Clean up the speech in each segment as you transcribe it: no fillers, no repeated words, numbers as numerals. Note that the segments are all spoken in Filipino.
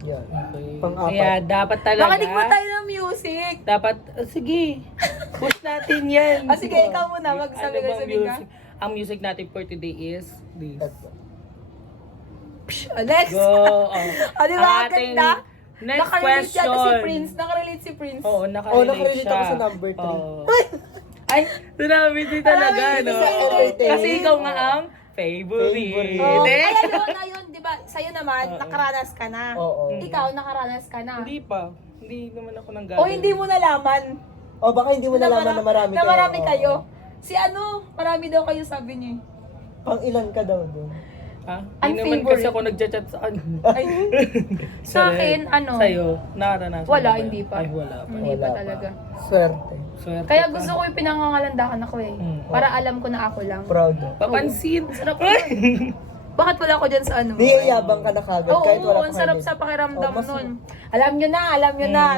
Yan. Okay. Pang-apat. Kaya dapat talaga. Makinig mo tayo ng music. Dapat, sige. Push natin yan. Sige, ikaw muna. Magsabi ka, bang sabi ka. music? Ang music natin for today is this. Next. Go. Oh. Di ba? Ang ating Ganda. next Nakarelate question. yata si Prince. Nakarelate si Prince. Oo, nakarelate siya. ako sa number 3. Oo. Ay, sinabi din talaga, Marami no? din sa entertain. Kasi ikaw nga ang favorite. Favorite. Oh, Eh? ay, ayun, di ba? Sa'yo naman, nakaranas ka na. Oo. Ikaw, nakaranas ka na. Hindi pa. Hindi naman ako nang O hindi mo nalaman. O baka hindi mo nalaman na marami na marami Oo. kayo. Si ano, marami daw kayo sabi niya. Pang ilan ka daw doon? Ha? Hindi naman Unfavorite. kasi ako nag-chat sa ano. Ay, sa akin, ano? Sa'yo, naranasan Wala, mo ba yan? hindi pa. Ay, wala pa. Hindi pa talaga. Swerte. Swerte Kaya ka. gusto ko yung pinangangalandakan ako eh. Para alam ko na ako lang. Proud. Papansin. Sarap Bakit wala ko dyan sa ano? Niyayabang ka na kagad Oo, kahit wala ang ka sarap kagad. sa pakiramdam Oh, mas- nun. Alam nyo na,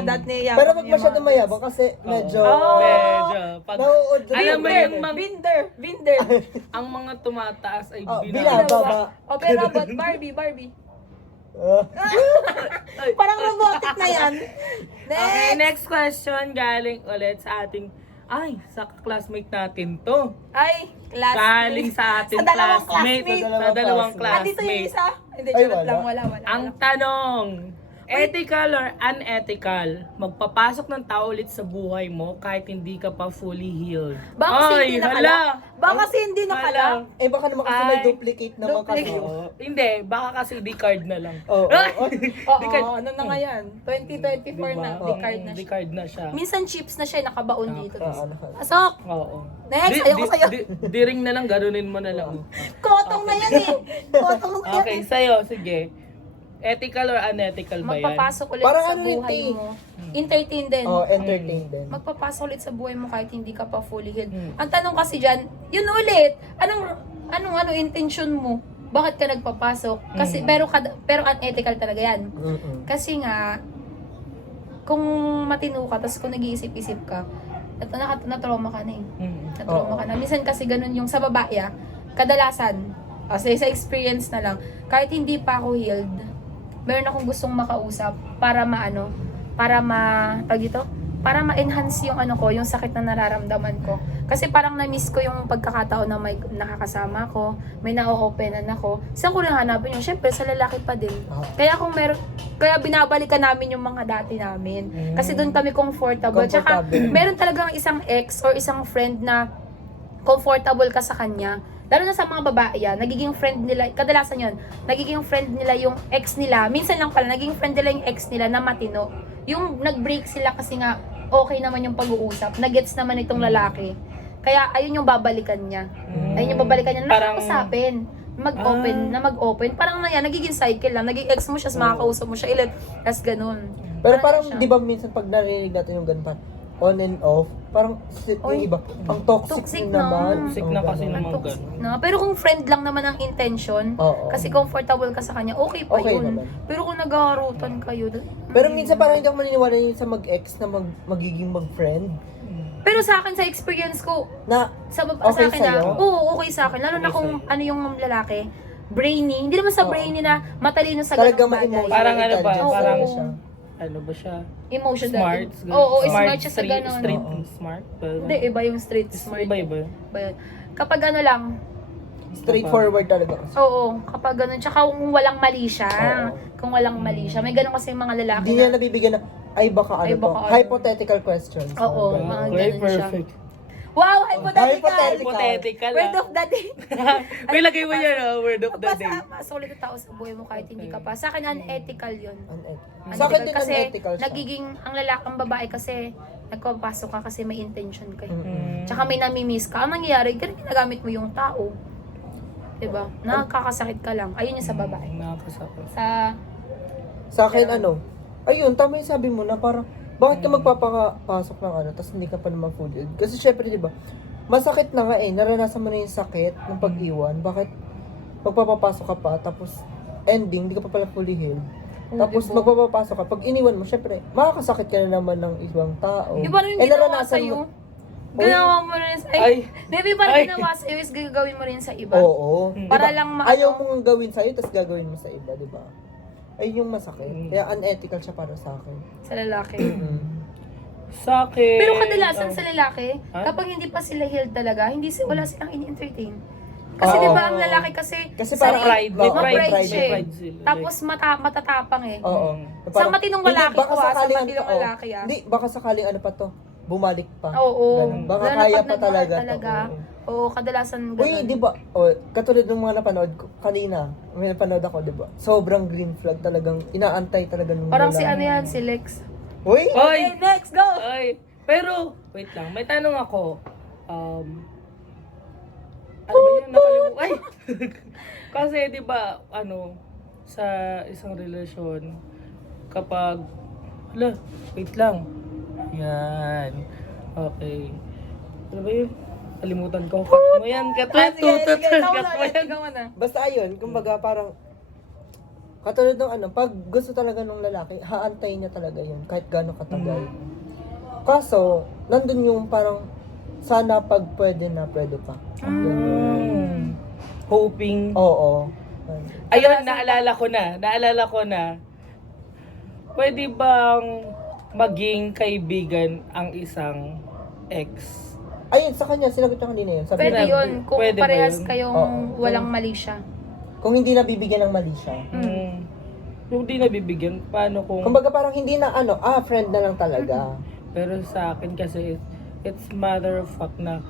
that niyayabang. Pero wag masyadong mayabang kasi medyo... Oo. Medyo. Pag, Nauud rin. alam mo yung mga, Binder. ang mga tumataas ay Oh, binababa. binababa. O pero but Barbie. Ah. Parang robotic na yan. Okay, Next. next question galing ulit sa ating, sa classmate natin to. Ay, classmate. Galing sa ating Sa dalawang classmate. classmate. Sa dalawang Andito yung classmate. isa. Hindi, Ay, charot wala. lang. Wala. Ang tanong, ethical or unethical, magpapasok ng tao ulit sa buhay mo kahit hindi ka pa fully healed? Baka kasi hindi nakala. Baka kasi hindi nakala. Eh baka naman kasi may Ay, duplicate naman kasi. duplicate. Oo. Hindi, baka kasi di-card na lang. Oo. Oo, ano na nga yan? 2024 na. Diba? Di-card na siya. Di-card na siya. Minsan chips na siya, nakabaon dito. nakala. Pasok! Oo. Next, ayoko sa'yo. Di-ring na lang, ganunin mo na lang. Kotong na yan eh. Kotong na yan. Okay, sa'yo, sige. Ethical or unethical ba yan? Magpapasok ulit Parang sa ano rin, buhay Tay? mo. Entertain din. Oh, entertain din. Magpapasok ulit sa buhay mo kahit hindi ka pa fully healed. Ang tanong kasi dyan, yun ulit, anong intention mo? Bakit ka nagpapasok? Kasi pero unethical talaga yan. Mm-mm. Kasi nga kung matino ka tapos kung nag-iisip-isip ka, na-trauma ka na eh. Na-trauma ka na. Minsan kasi ganun yung sa babae, kadalasan, sa experience na lang, kahit hindi pa ako healed, meron akong gustong makausap para para ma-enhance yung yung sakit na nararamdaman ko. Kasi parang na-miss ko yung pagkakataon na may nakakasama ko, may na-openan ako. Saan ko na hanapin yun? Siyempre, sa lalaki pa din. Kaya kaya binabalikan namin yung mga dati namin. Kasi doon kami comfortable. Tsaka, meron talagang isang ex or isang friend na comfortable ka sa kanya. Lalo na sa mga babae yan, nagiging friend nila, kadalasan yun, nagiging friend nila yung ex nila. Minsan lang pala, naging friend nila yung ex nila na matino. Yung nag-break sila kasi nga, okay naman yung pag-uusap. Nagets naman itong lalaki. Kaya ayun yung babalikan niya. Ayun yung babalikan niya. Parang- Nakakausapin. Mag-open. Parang na yan, nagiging cycle lang. Naging ex mo siya, makakausap mo siya ilit. Tapos ganun. Pero parang, siya. di ba minsan pag narinig natin yung ganun, on and off, parang yung Oy, iba, ang toxic, toxic din na. naman. Toxic Oo, na kasi ganun. naman. Toxic na. Pero kung friend lang naman ang intention, Oo. kasi comfortable ka sa kanya, okay pa Okay yun. naman. Pero kung nag-aarutan kayo, Pero minsan parang hindi ako maniniwala yun sa mag-ex na magiging mag-friend. pero sa akin, sa experience ko, Na, sa Okay akin sa'yo? oo, okay sa akin. Lalo na Okay kung sa'yo. ano yung lalaki, brainy. Hindi naman sa brainy na matalino sa talaga ganung bagay. ma-emotional Parang ano ba, intelligence parang- talaga siya. Ano ba siya? Emotional. Smart? Oo, smart siya sa ganun. Street Oo. smart? Hindi, iba yung street smart. Iba. Iba yun. Kapag ano lang, Straightforward talaga. oo, kapag ganun. Tsaka kung walang mali siya. Oo. Kung walang mali siya. May ganun kasi yung mga lalaki Hindi niya nabibigyan na, ay baka ano Ay, to, baka ano. hypothetical questions. Oo, Ganun. mga Okay, ganun siya. perfect. Wow, hypothetical! Hypothetical. Word of the day. May lagay mo yan, word of the day. Magpasama, solid na tao sa buhay mo kahit hindi ka pa. Sa akin, unethical yun. Unethical. Sa akin din kasi unethical siya. nagiging, ang lalakang babae kasi, nagpapasok ka kasi may intention ka. Mm-mm. Tsaka may namimiss ka. Ang nangyayari, ganun ginagamit mo yung tao. Diba? Nakakasakit ka lang. Ayun yung sa babae. Nakakasakit. Sa akin ayun, tama yung sabi mo na parang, bakit ka magpapapasok ng tapos hindi ka pa naman full healed? Kasi syempre, di ba, masakit na nga naranasan mo na yung sakit ng pag-iwan, bakit magpapapasok ka pa, tapos ending, hindi ka pa pala fully healed. Tapos diba? magpapapasok ka, pag iniwan mo, syempre, makakasakit ka na naman ng ibang tao. Yung parang yung ginawa naranasan sa'yo, mo- ginawa mo rin sa... Ay. Ay, maybe parang Ay. ginawa sa'yo is gagawin mo rin sa iba. Oo. Para Diba? lang Ayaw mong gawin sa'yo, tapos gagawin mo sa iba, di ba? Ayun yung masakit. Kaya unethical siya para sa akin. Sa lalaki. Sa akin... Pero kadalasan sa lalaki, Ah? kapag hindi pa sila healed talaga, wala silang ini-entertain. Kasi Oo. di ba ang lalaki kasi, Kasi Sa parang pride, may Oo, pride, pride may siya eh. pride sila. tapos matatapang eh. Oo. Mm. Sa matinong lalaki Baka ko sa sakaling matinong oo. lalaki Hindi, baka sakaling ano pa to, bumalik pa. Oo. Ganun. Baka Lalo na kaya pag pa nagmahal talaga. talaga. To. Oo, kadalasan ganun. Uy, di ba? Oh, katulad ng mga napanood ko kanina, may napanood ako, di ba? Sobrang green flag talagang inaantay talaga ng Parang si lalaki. ano yan, si Lex. Uy! Oy! Okay, next, go! Ay, pero, wait lang, may tanong ako. Ano ba yun? Nakalimutan. Ay! Kasi, di ba, sa isang relasyon, kapag, wait lang. Yan. Okay. Ano ba yun? Kalimutan ko. Cut mo yan. Cut mo yan. Tutut. Cut mo yan. Basta ayun, kumbaga parang katulad ng pag gusto talaga ng lalaki, haantayin niya talaga yun kahit gaano katagal. Kaso, nandun yung parang sana pag pwede na, pwede pa. Mm. Hoping. Oo. Ayun, naalala ko na. Pwede bang maging kaibigan ang isang ex? Ayun, sa kanya, sinagot niya kanina yun. Sabi Pwede niya, yun, kung Pwede ba parehas yun? kayong Oo. walang mali siya. kung hindi nabibigyan ng mali siya. Yung di nabibigyan, paano kung... Kumbaga parang hindi na friend na lang talaga. Pero sa akin kasi, it's matter of fact na,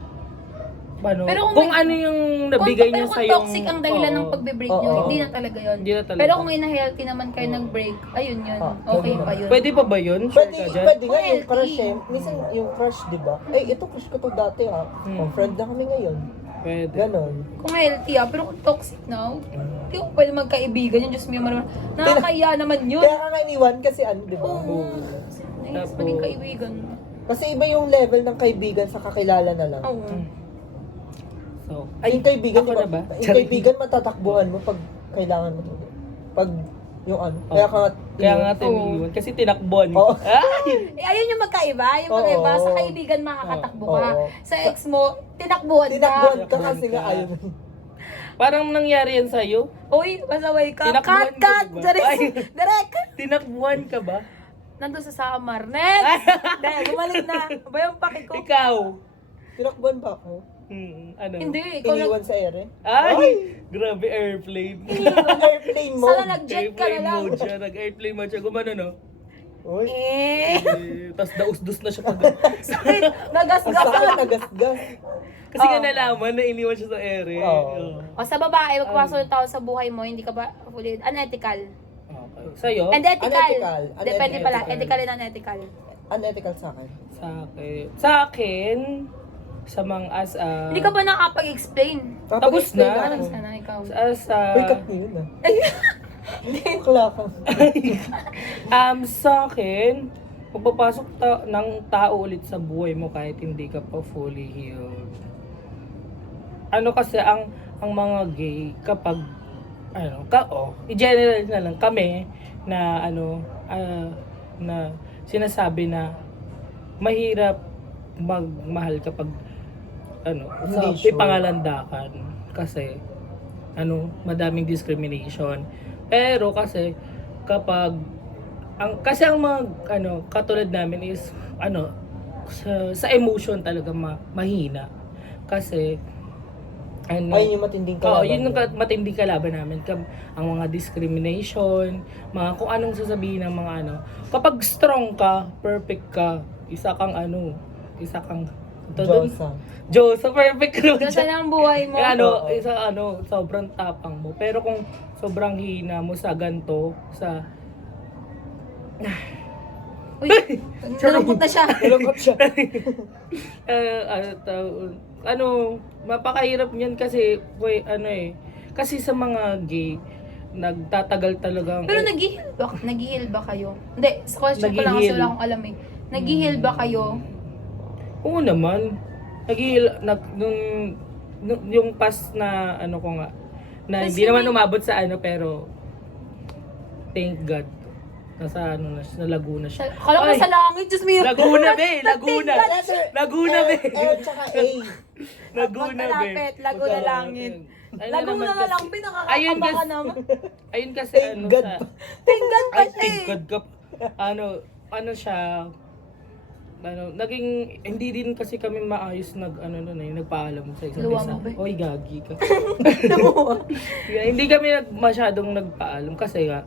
paano, Pero kung ano yung nabigay niya kung sa yung... toxic ang dahilan ng pagbe-break nyo, Oo. hindi na talaga yun. Hindi na talaga. Pero kung ina-healthy naman kayo nag-break, ayun yun. Okay pa yun. Pwede pa ba yun? Pwede, Sure ka dyan? pwede nga yung Healthy. crush eh. Minsan yung crush, di ba? Ito crush ko to dati ah. Oh, friend na kami ngayon. Pwede. Ganon. Kung healthy pero kung toxic na, hindi ko pwede magkaibigan yun. Diyos mo naman. Nakakaya naman yun. Kaya ka nga iniwan kasi di ba? Oo. Nice, Tapos- maging kaibigan. Kasi iba yung level ng kaibigan sa kakilala na lang. Oo. So, Ay, yung kaibigan, Ako di ba? na ba? Yung kaibigan, matatakbuhan mo pag kailangan mo. Pag yung Kaya ka nga, kaya nga Oo. tiniwan. Kasi tinakbuhan. Oo. Ay! Ayun yung magkaiba. Yung magkaiba, Oo. sa kaibigan makakatakbo ka. Oo. Sa ex mo, tinakbuhan ka. tinakbuhan ka Tinakbuhan kasi nga ka. ayaw mo. Parang nangyari yan sa'yo? Uy, pasaway ka. Tinakbuhan Cut, ka cut! ba? Direct! Ay. Direct! Tinakbuhan ka ba? Nandun sa Samar. Next! Dahil, bumalik na. Ba yung paki ko? Ikaw? Tinakbuhan ba ako? Ano? Hindi, ikaw Iniwan sa ere? Ay! Grabe airplane. Airplane mo. Sana nag-jet ka na Airplane lang. mode siya. Eh. Gumano, no? Uy. Tapos daus-dus na siya pag... Sakit! Ang Nagasgas sakit, ka! nagasgas. Kasi nga nalaman na iniwan siya sa ere. Oo. O sa babae, magpapasok ng tao sa buhay mo, hindi ka ba fully unethical? Okay. Sa'yo? And ethical. Unethical. Depende pala, Unethical. ethical and unethical. Unethical sa akin. Sa akin, sa mga as a... Hindi ka ba nakapag-explain? Tapos na. Ano sana ikaw? Sa... Uy, cut mo yun ah. Bakla ka. Sa akin, magpapasok ng tao ulit sa buhay mo kahit hindi ka pa fully healed. Ano kasi ang mga gay kapag i-general na lang kami na na sinasabi na mahirap magmahal kapag Hindi sa sure. pangalandakan kasi madaming discrimination. Pero kasi kapag kasi ang mga katulad namin is sa emotion talaga mahina. Kasi Ayun yung matinding Oo, kalaban. yun yung matinding kalaban namin. Ang mga discrimination, mga kung anong sasabihin ng mga Kapag strong ka, perfect ka, isa kang Diyosa. Diyosa, perfect ka naman Kasi siya. ang buhay mo. Kaya sobrang tapang mo. Pero kung sobrang hina mo sa ganto, Uy, nalungkot na siya. Nalungkot siya. Mapakahirap niyan kasi, kasi sa mga gay, nagtatagal talagang... Pero nag-heal ba kayo? Hindi, sa question ko lang kasi Nag-heal. wala akong alam eh. Nag-heal ba kayo? Oo naman. Yung past na ko nga, na Kasi hindi naman umabot sa pero thank God. Nasa na Laguna siya. Kala ko Ay, sa langit, Diyos mo. Laguna be, Laguna. Laguna be. L tsaka A. Laguna be. Magkalapit, Laguna langit. Ayun Lagong naman na nga lang, kasi- pinakakakaba ka kasi- naman. Ayun kasi Thank ano God siya. pa. Tinggan Ay, kasi. thank God ka. Ano siya, naging, hindi din kasi kami maayos nagpaalam sa isa't Luwa isa. mo ba? Oy, gagi ka. Yeah, hindi kami masyadong nagpaalam kasi nga,